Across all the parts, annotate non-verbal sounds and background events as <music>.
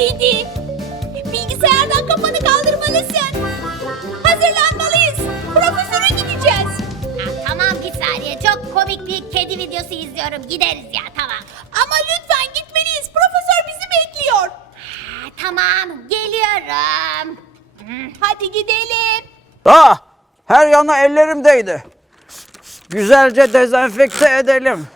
Didi, bilgisayardan kafanı kaldırmalısın. Hazırlanmalıyız. Profesöre gideceğiz. Ha, tamam git Saniye. Çok komik bir kedi videosu izliyorum. Gideriz ya tamam. Ama lütfen gitmeliyiz. Profesör bizi bekliyor. Ha, tamam geliyorum. Hadi gidelim. Ah! Her yana ellerimdeydi. Güzelce dezenfekte edelim.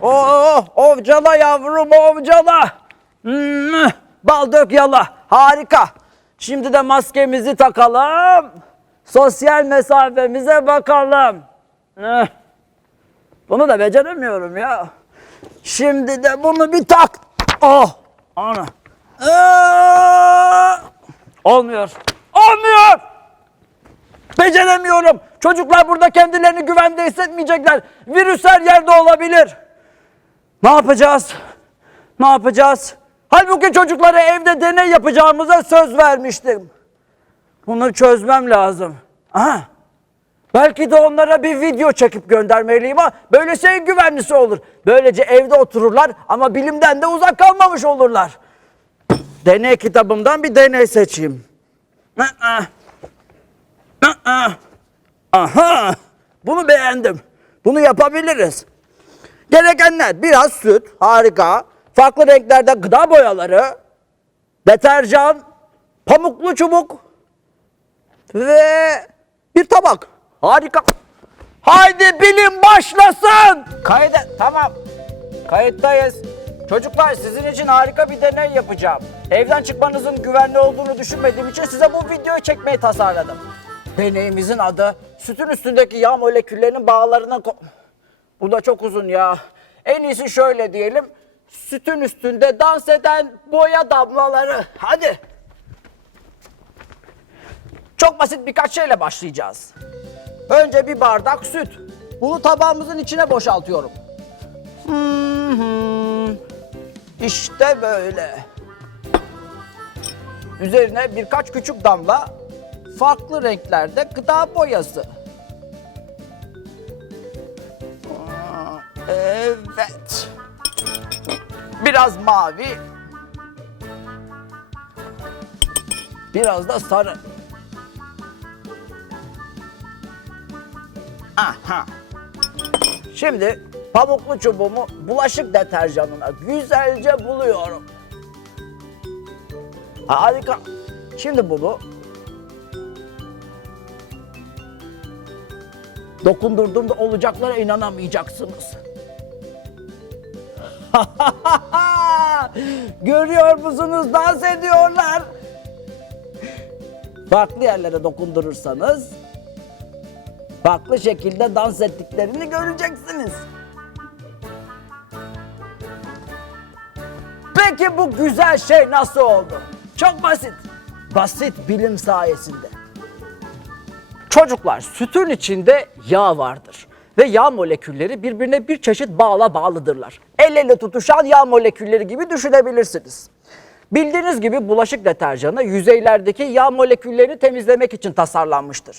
Oo, ovcala yavrum ovcala. Hmm, bal dök yala. Harika. Şimdi de maskemizi takalım. Sosyal mesafemize bakalım. Eh, Bunu da beceremiyorum ya. Şimdi de bunu bir tak. Oh! Ana. Ee, olmuyor. Olmuyor. Beceremiyorum. Çocuklar burada kendilerini güvende hissetmeyecekler. Virüs her yerde olabilir. Ne yapacağız? Ne yapacağız? Halbuki çocuklara evde deney yapacağımıza söz vermiştim. Bunu çözmem lazım. Aha. Belki de onlara bir video çekip göndermeliyim ha. Böylesi en güvenlisi olur. Böylece evde otururlar ama bilimden de uzak kalmamış olurlar. Deney kitabımdan bir deney seçeyim. Aha! Bunu beğendim. Bunu yapabiliriz. Gerekenler biraz süt, harika. Farklı renklerde gıda boyaları, deterjan, pamuklu çubuk ve bir tabak. Harika. Haydi bilim başlasın. Kayıt tamam. Kayıttayız. Çocuklar sizin için harika bir deney yapacağım. Evden çıkmanızın güvenli olduğunu düşünmediğim için size bu videoyu çekmeyi tasarladım. Deneyimizin adı sütün üstündeki yağ moleküllerinin bağlarına... Bu da çok uzun ya. En iyisi şöyle diyelim. Sütün üstünde dans eden boya damlaları. Hadi. Çok basit birkaç şeyle başlayacağız. Önce bir bardak süt. Bunu tabağımızın içine boşaltıyorum. Hı. İşte böyle. Üzerine birkaç küçük damla farklı renklerde gıda boyası. Biraz mavi. Biraz da sarı. Aha. Şimdi pamuklu çubuğumu bulaşık deterjanına güzelce buluyorum. Harika. Şimdi bunu dokundurduğumda olacaklara inanamayacaksınız. <laughs> Görüyor musunuz? Dans ediyorlar. Farklı yerlere dokundurursanız farklı şekilde dans ettiklerini göreceksiniz. Peki bu güzel şey nasıl oldu? Çok basit. Basit bilim sayesinde. Çocuklar sütün içinde yağ vardır. Ve yağ molekülleri birbirine bir çeşit bağla bağlıdırlar. El ele tutuşan yağ molekülleri gibi düşünebilirsiniz. Bildiğiniz gibi bulaşık deterjanı yüzeylerdeki yağ moleküllerini temizlemek için tasarlanmıştır.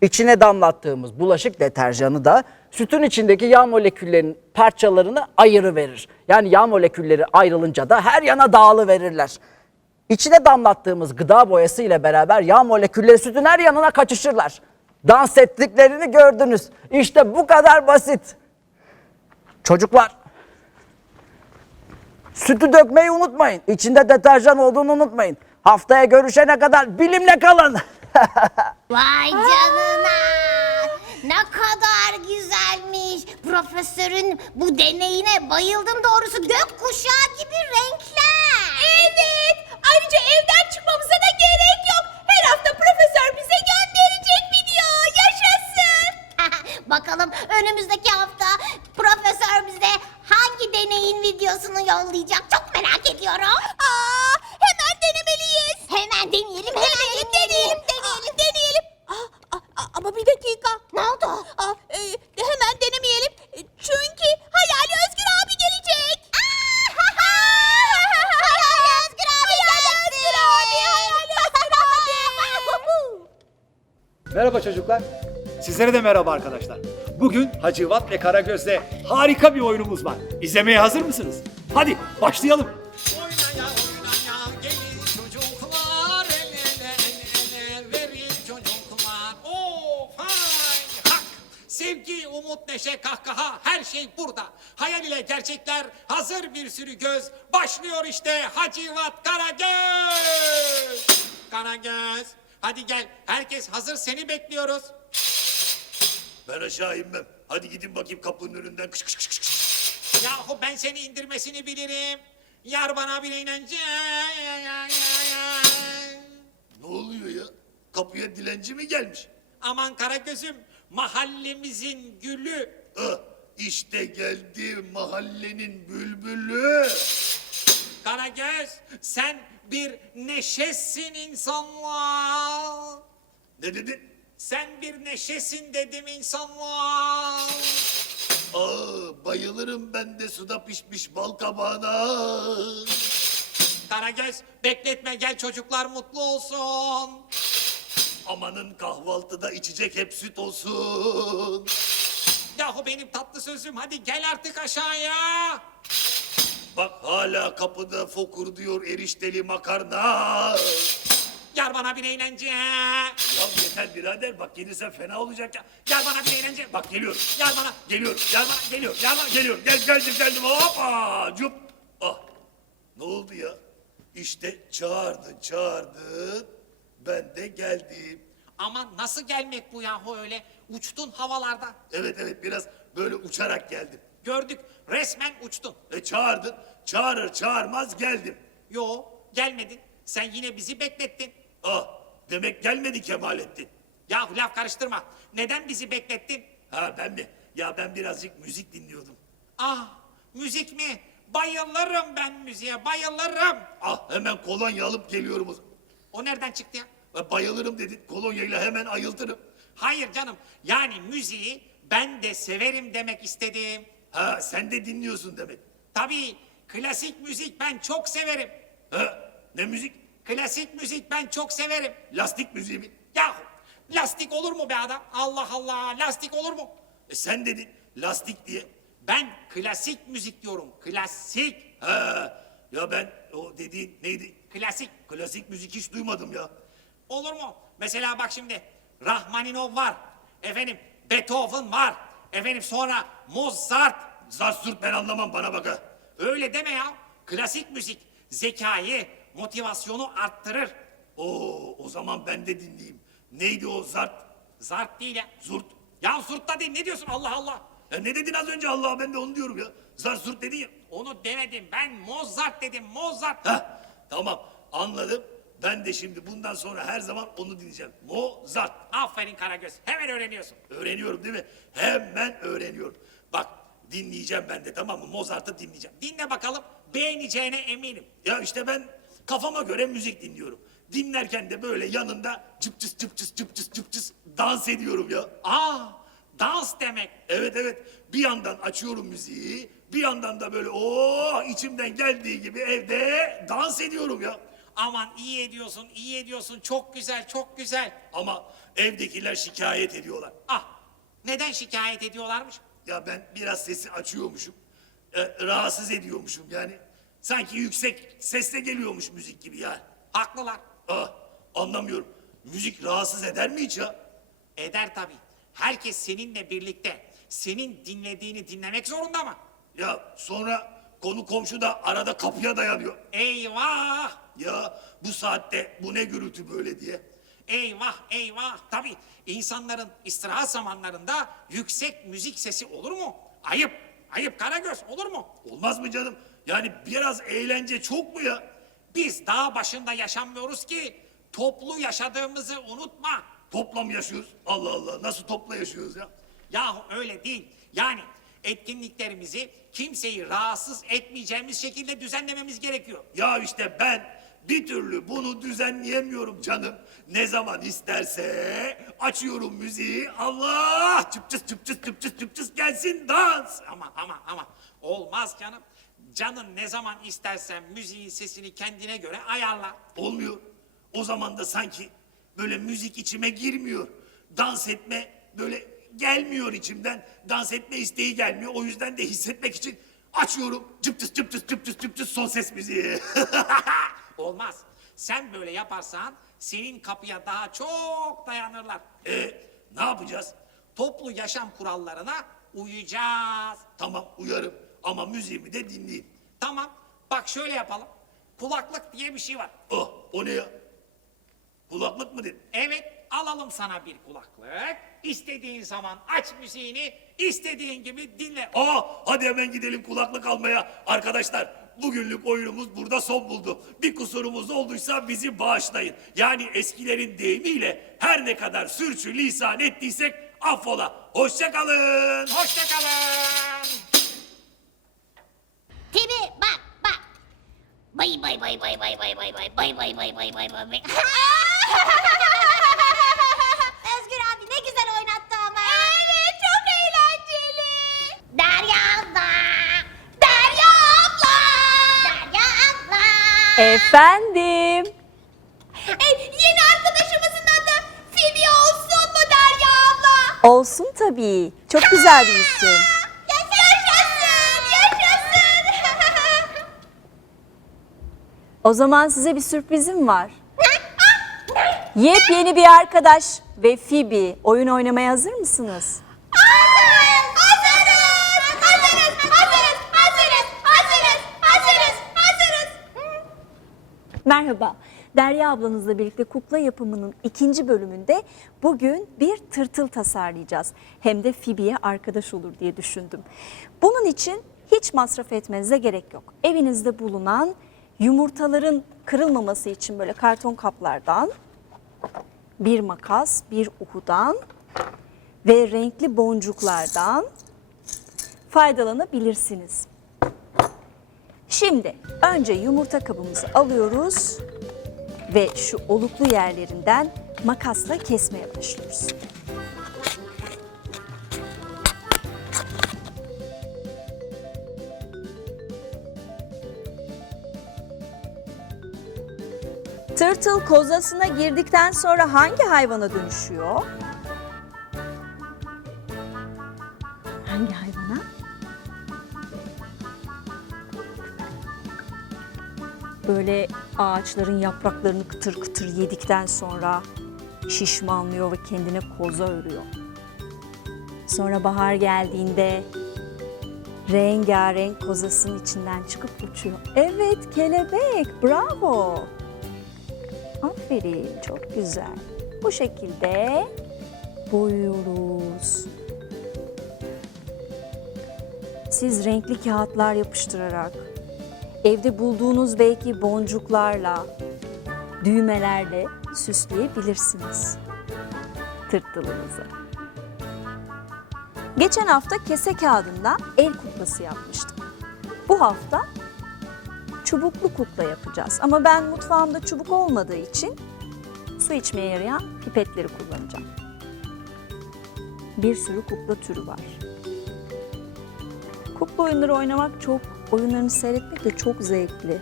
İçine damlattığımız bulaşık deterjanı da sütün içindeki yağ moleküllerinin parçalarını ayırı verir. Yani yağ molekülleri ayrılınca da her yana dağılı verirler. İçine damlattığımız gıda boyası ile beraber yağ molekülleri sütün her yanına kaçışırlar. Dans ettiklerini gördünüz. İşte bu kadar basit. Çocuklar Sütü dökmeyi unutmayın. İçinde deterjan olduğunu unutmayın. Haftaya görüşene kadar bilimle kalın. <laughs> Vay canına. Ne kadar güzelmiş. Profesörün bu deneyine bayıldım doğrusu. Gökkuşağı gibi renkler. Evet. Ayrıca evden çıkmamıza da gerek Önümüzdeki hafta profesör bize hangi deneyin videosunu yollayacak çok merak ediyorum. Aa, hemen denemeliyiz. Hemen deneyelim, hemen deneyelim, deneyelim. Aa, deneyelim. Aa, aa, ama bir dakika. Ne oldu? Aa, e, hemen denemeyelim. E, Çünkü Hayali Özgür abi gelecek. Özgür abi Özgür abi. Merhaba çocuklar. Sizlere de merhaba arkadaşlar. Bugün Hacivat ve Karagöz'de harika bir oyunumuz var. İzlemeye hazır mısınız? Hadi başlayalım. Oynaya oynaya gelin çocuklar el ele el ele verin çocuklar. Of hay hak. Sevgi, umut, neşe, kahkaha her şey burada. Hayal ile gerçekler hazır bir sürü göz. Başlıyor işte Hacivat Karagöz. Karagöz hadi gel herkes hazır seni bekliyoruz. Ben aşağı inmem. Hadi gidin bakayım kapının önünden. Kış kış kış kış. Yahu ben seni indirmesini bilirim. Yar bana bir eğlence. Ne oluyor ya? Kapıya dilenci mi gelmiş? Aman Karagöz'üm mahallemizin gülü. Ah, işte geldi mahallenin bülbülü. Karagöz sen bir neşesin insanlar. Ne dedin? Sen bir neşesin dedim insanlar. Aa, bayılırım ben de suda pişmiş bal kabağına. Karagöz bekletme gel çocuklar mutlu olsun. Amanın kahvaltıda içecek hep süt olsun. Yahu benim tatlı sözüm hadi gel artık aşağıya. Bak hala kapıda fokur diyor erişteli makarna. Yar bana bir eğlence. Ya yeter birader bak gelirsen fena olacak ya. Yar bana bir eğlence. Bak geliyorum. Yar bana. Geliyorum. Gel bana geliyor. Gel bana geliyor. Gel geldim geldim. Hoppa. Cup. Ah. Ne oldu ya? İşte çağırdın çağırdın. Ben de geldim. Aman nasıl gelmek bu yahu öyle? Uçtun havalarda. Evet evet biraz böyle uçarak geldim. Gördük resmen uçtun. E çağırdın. Çağırır çağırmaz geldim. Yo gelmedin. Sen yine bizi beklettin. Ah demek gelmedi Kemalettin. Yahu laf karıştırma. Neden bizi beklettin? Ha ben mi? Ya ben birazcık müzik dinliyordum. Ah müzik mi? Bayılırım ben müziğe bayılırım. Ah hemen kolonya alıp geliyorum. o zaman. O nereden çıktı ya? E, Bayılırım dedin. Kolonyayla hemen ayıltırım. Hayır canım. Yani müziği ben de severim demek istedim. Ha sen de dinliyorsun demek. Tabii klasik müzik ben çok severim. Ha ne müzik? Klasik müzik ben çok severim. Lastik müziği mi? Yahu lastik olur mu be adam? Allah Allah lastik olur mu? E sen dedin lastik diye. Ben klasik müzik diyorum. Klasik. Ha ya ben o dediğin neydi? Klasik. Klasik müzik hiç duymadım ya. Olur mu? Mesela bak şimdi Rahmaninov var. Efendim Beethoven var. Efendim sonra Mozart. Zarsurt ben anlamam bana bak ha. Öyle deme ya. Klasik müzik zekayı, motivasyonu arttırır. Oo o zaman ben de dinleyeyim. Neydi o zart? Zart değil ya. Zurt. Ya zurt da değil. Ne diyorsun Allah Allah? Ya ne dedin az önce Allah ben de onu diyorum ya. Zart zurt dedin ya. Onu demedim. Ben Mozart dedim. Mozart. Ha tamam anladım. Ben de şimdi bundan sonra her zaman onu dinleyeceğim. Mozart. Aferin Karagöz. Hemen öğreniyorsun. Öğreniyorum değil mi? Hemen öğreniyorum. Bak dinleyeceğim ben de tamam mı? Mozart'ı dinleyeceğim. Dinle bakalım. Beğeneceğine eminim. Ya işte ben kafama göre müzik dinliyorum. Dinlerken de böyle yanında cıp cıs cıp cıs cıp cıs cıp cıs dans ediyorum ya. Aa, dans demek. Evet evet bir yandan açıyorum müziği bir yandan da böyle o içimden geldiği gibi evde dans ediyorum ya. Aman iyi ediyorsun, iyi ediyorsun. Çok güzel, çok güzel. Ama evdekiler şikayet ediyorlar. Ah, neden şikayet ediyorlarmış? Ya ben biraz sesi açıyormuşum. e, rahatsız ediyormuşum yani. Sanki yüksek sesle geliyormuş müzik gibi ya. Haklılar. Ah, anlamıyorum. Müzik rahatsız eder mi hiç ya? Eder tabii. Herkes seninle birlikte senin dinlediğini dinlemek zorunda mı? Ya sonra konu komşu da arada kapıya dayanıyor. Eyvah! Ya bu saatte bu ne gürültü böyle diye. Eyvah, eyvah. Tabii insanların istirahat zamanlarında yüksek müzik sesi olur mu? Ayıp, ayıp Karagöz olur mu? Olmaz mı canım? Yani biraz eğlence çok mu ya? Biz dağ başında yaşamıyoruz ki toplu yaşadığımızı unutma. Topla mı yaşıyoruz? Allah Allah nasıl topla yaşıyoruz ya? Yahu öyle değil. Yani etkinliklerimizi kimseyi rahatsız etmeyeceğimiz şekilde düzenlememiz gerekiyor. Ya işte ben bir türlü bunu düzenleyemiyorum canım. Ne zaman isterse açıyorum müziği. Allah çıpçıs çıpçıs çıpçıs çıpçıs gelsin dans. Ama ama ama olmaz canım. Canın ne zaman istersen müziğin sesini kendine göre ayarla. Olmuyor. O zaman da sanki böyle müzik içime girmiyor. Dans etme böyle gelmiyor içimden. Dans etme isteği gelmiyor. O yüzden de hissetmek için açıyorum. Çıpçıs çıpçıs çıpçıs çıpçıs son ses müziği. <laughs> Olmaz. Sen böyle yaparsan senin kapıya daha çok dayanırlar. e, ne yapacağız? Toplu yaşam kurallarına uyacağız. Tamam uyarım ama müziğimi de dinleyeyim. Tamam. Bak şöyle yapalım. Kulaklık diye bir şey var. Oh o ne ya? Kulaklık mı dedin? Evet, alalım sana bir kulaklık. İstediğin zaman aç müziğini, istediğin gibi dinle. Aa hadi hemen gidelim kulaklık almaya. Arkadaşlar bugünlük oyunumuz burada son buldu. Bir kusurumuz olduysa bizi bağışlayın. Yani eskilerin deyimiyle her ne kadar sürçü lisan ettiysek affola. Hoşçakalın. Hoşçakalın. Tibi bak bak. Bay bay bay bay bay bay bay bay bay bay bay bay bay bay bay. Özgür abi ne güzel oynattı ama. Evet çok eğlenceli. Derya abla. Derya abla. Derya abla. Efendim. E, yeni arkadaşımızın adı Phoebe olsun mu Derya abla? Olsun tabii. Çok güzel bir isim. O zaman size bir sürprizim var. Yepyeni bir arkadaş ve Phoebe oyun oynamaya hazır mısınız? Merhaba. Derya ablanızla birlikte kukla yapımının ikinci bölümünde bugün bir tırtıl tasarlayacağız. Hem de Fibi'ye arkadaş olur diye düşündüm. Bunun için hiç masraf etmenize gerek yok. Evinizde bulunan yumurtaların kırılmaması için böyle karton kaplardan bir makas, bir uhudan ve renkli boncuklardan faydalanabilirsiniz. Şimdi önce yumurta kabımızı alıyoruz ve şu oluklu yerlerinden makasla kesmeye başlıyoruz. Tırtıl kozasına girdikten sonra hangi hayvana dönüşüyor? Hangi hayvana? böyle ağaçların yapraklarını kıtır kıtır yedikten sonra şişmanlıyor ve kendine koza örüyor. Sonra bahar geldiğinde rengarenk kozasının içinden çıkıp uçuyor. Evet kelebek bravo. Aferin çok güzel. Bu şekilde boyuyoruz. Siz renkli kağıtlar yapıştırarak evde bulduğunuz belki boncuklarla, düğmelerle süsleyebilirsiniz tırtılınızı. Geçen hafta kese kağıdından el kuklası yapmıştık. Bu hafta çubuklu kukla yapacağız. Ama ben mutfağımda çubuk olmadığı için su içmeye yarayan pipetleri kullanacağım. Bir sürü kukla türü var. Kukla oyunları oynamak çok, oyunlarını seyretmek de çok zevkli.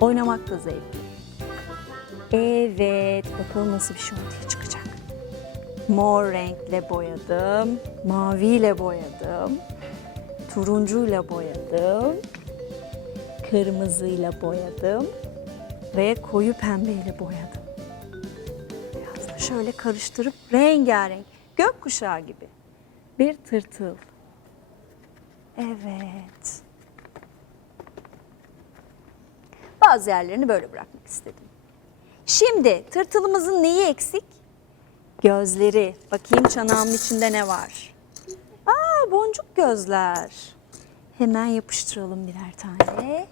Oynamak da zevkli. Evet, bakalım nasıl bir şey ortaya çıkacak. Mor renkle boyadım, maviyle boyadım, turuncuyla boyadım, kırmızıyla boyadım ve koyu pembeyle boyadım. Biraz da şöyle karıştırıp rengarenk, gökkuşağı gibi bir tırtıl. Evet. Bazı yerlerini böyle bırakmak istedim. Şimdi tırtılımızın neyi eksik? Gözleri. Bakayım çanağımın içinde ne var? Aa boncuk gözler. Hemen yapıştıralım birer tane.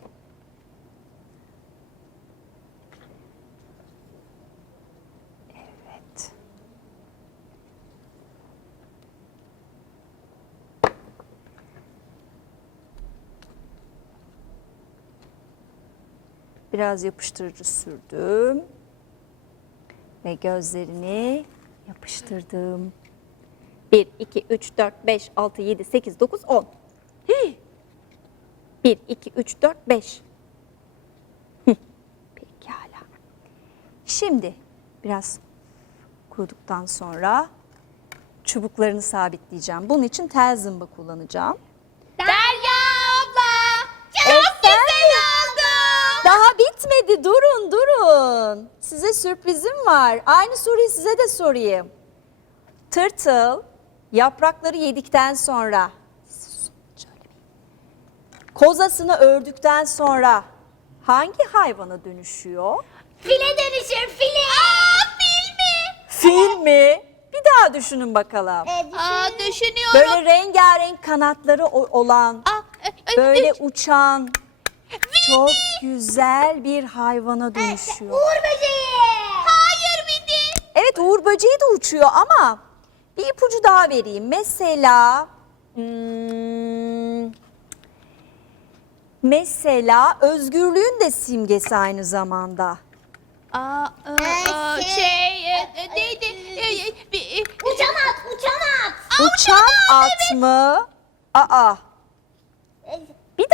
Biraz yapıştırıcı sürdüm. Ve gözlerini yapıştırdım. 1, 2, 3, 4, 5, 6, 7, 8, 9, 10. Hii. 1, 2, 3, 4, 5. Hı, Pekala. Şimdi biraz kuruduktan sonra çubuklarını sabitleyeceğim. Bunun için tel zımba kullanacağım. Bitmedi. Durun, durun. Size sürprizim var. Aynı soruyu size de sorayım. Tırtıl yaprakları yedikten sonra kozasını ördükten sonra hangi hayvana dönüşüyor? File dönüşür file. Aa fil mi? Fil mi? Bir daha düşünün bakalım. Aa düşünüyorum. Böyle rengarenk kanatları olan, Aa, e, e, böyle uçan, çok güzel bir hayvana dönüşüyor. Uğur böceği. Hayır bindi. Evet Uğur böceği de uçuyor ama bir ipucu daha vereyim. Mesela hmm, mesela özgürlüğün de simgesi aynı zamanda. Aa, Ee, aa, şey, şey, e, e, neydi? E, e, bir- e, Uçan at, uçan at. Uçan at mı? Aa.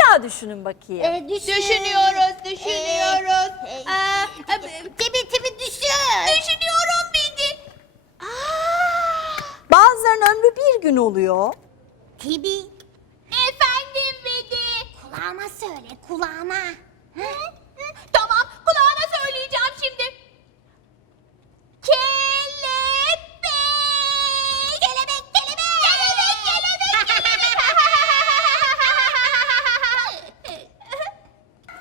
Daha düşünün bakayım. Ee, düşün. Düşünüyoruz, düşünüyoruz. Ee, Aa, Tibi tibi düşün. Düşünüyorum. Aa, Bazılarının ömrü bir gün oluyor. Tibi. Efendim bindi. Kulağıma söyle kulağıma. Tamam,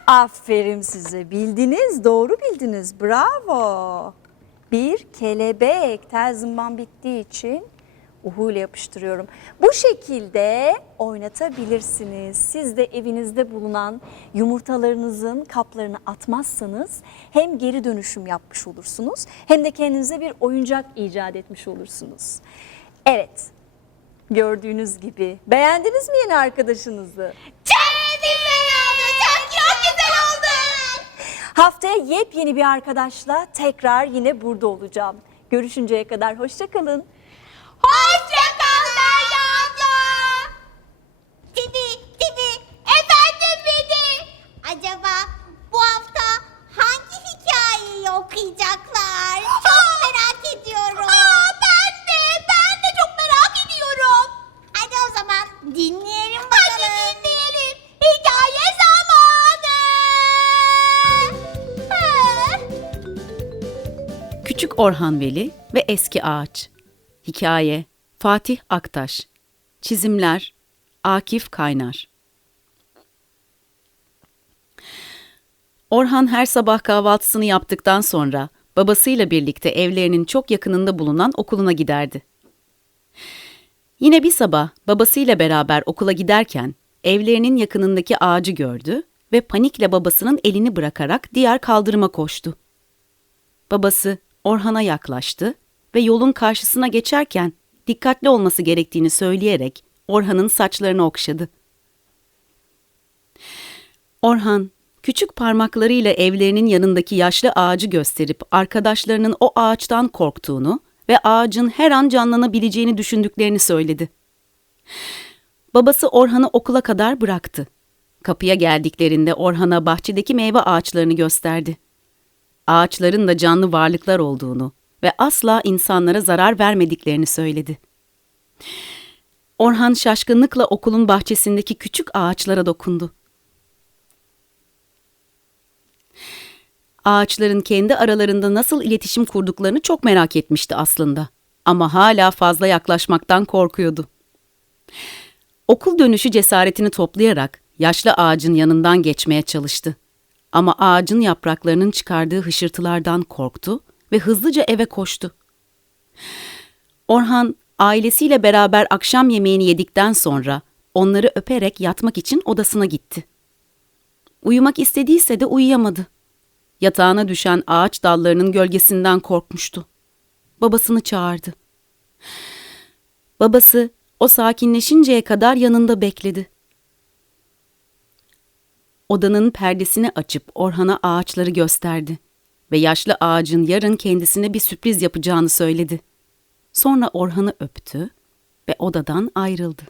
Aferin size. Bildiniz, doğru bildiniz. Bravo. Bir kelebek. Tel zımban bittiği için uhu ile yapıştırıyorum. Bu şekilde oynatabilirsiniz. Siz de evinizde bulunan yumurtalarınızın kaplarını atmazsanız hem geri dönüşüm yapmış olursunuz hem de kendinize bir oyuncak icat etmiş olursunuz. Evet. Gördüğünüz gibi. Beğendiniz mi yeni arkadaşınızı? Çok Haftaya yepyeni bir arkadaşla tekrar yine burada olacağım. Görüşünceye kadar hoşçakalın. Hoşça kal Derya Orhan Veli ve Eski Ağaç. Hikaye Fatih Aktaş. Çizimler Akif Kaynar. Orhan her sabah kahvaltısını yaptıktan sonra babasıyla birlikte evlerinin çok yakınında bulunan okuluna giderdi. Yine bir sabah babasıyla beraber okula giderken evlerinin yakınındaki ağacı gördü ve panikle babasının elini bırakarak diğer kaldırıma koştu. Babası Orhan'a yaklaştı ve yolun karşısına geçerken dikkatli olması gerektiğini söyleyerek Orhan'ın saçlarını okşadı. Orhan, küçük parmaklarıyla evlerinin yanındaki yaşlı ağacı gösterip arkadaşlarının o ağaçtan korktuğunu ve ağacın her an canlanabileceğini düşündüklerini söyledi. Babası Orhan'ı okula kadar bıraktı. Kapıya geldiklerinde Orhan'a bahçedeki meyve ağaçlarını gösterdi ağaçların da canlı varlıklar olduğunu ve asla insanlara zarar vermediklerini söyledi. Orhan şaşkınlıkla okulun bahçesindeki küçük ağaçlara dokundu. Ağaçların kendi aralarında nasıl iletişim kurduklarını çok merak etmişti aslında. Ama hala fazla yaklaşmaktan korkuyordu. Okul dönüşü cesaretini toplayarak yaşlı ağacın yanından geçmeye çalıştı. Ama ağacın yapraklarının çıkardığı hışırtılardan korktu ve hızlıca eve koştu. Orhan ailesiyle beraber akşam yemeğini yedikten sonra onları öperek yatmak için odasına gitti. Uyumak istediyse de uyuyamadı. Yatağına düşen ağaç dallarının gölgesinden korkmuştu. Babasını çağırdı. Babası o sakinleşinceye kadar yanında bekledi. Odanın perdesini açıp Orhan'a ağaçları gösterdi ve yaşlı ağacın yarın kendisine bir sürpriz yapacağını söyledi. Sonra Orhan'ı öptü ve odadan ayrıldı.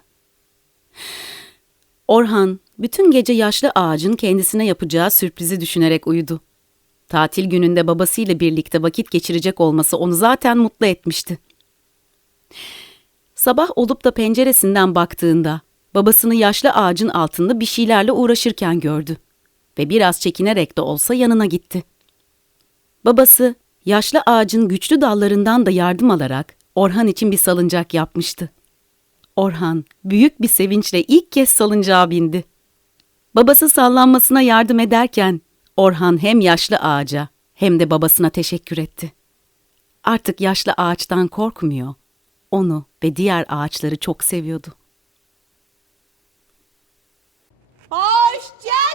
Orhan bütün gece yaşlı ağacın kendisine yapacağı sürprizi düşünerek uyudu. Tatil gününde babasıyla birlikte vakit geçirecek olması onu zaten mutlu etmişti. Sabah olup da penceresinden baktığında babasını yaşlı ağacın altında bir şeylerle uğraşırken gördü ve biraz çekinerek de olsa yanına gitti. Babası yaşlı ağacın güçlü dallarından da yardım alarak Orhan için bir salıncak yapmıştı. Orhan büyük bir sevinçle ilk kez salıncağa bindi. Babası sallanmasına yardım ederken Orhan hem yaşlı ağaca hem de babasına teşekkür etti. Artık yaşlı ağaçtan korkmuyor. Onu ve diğer ağaçları çok seviyordu. Yeah.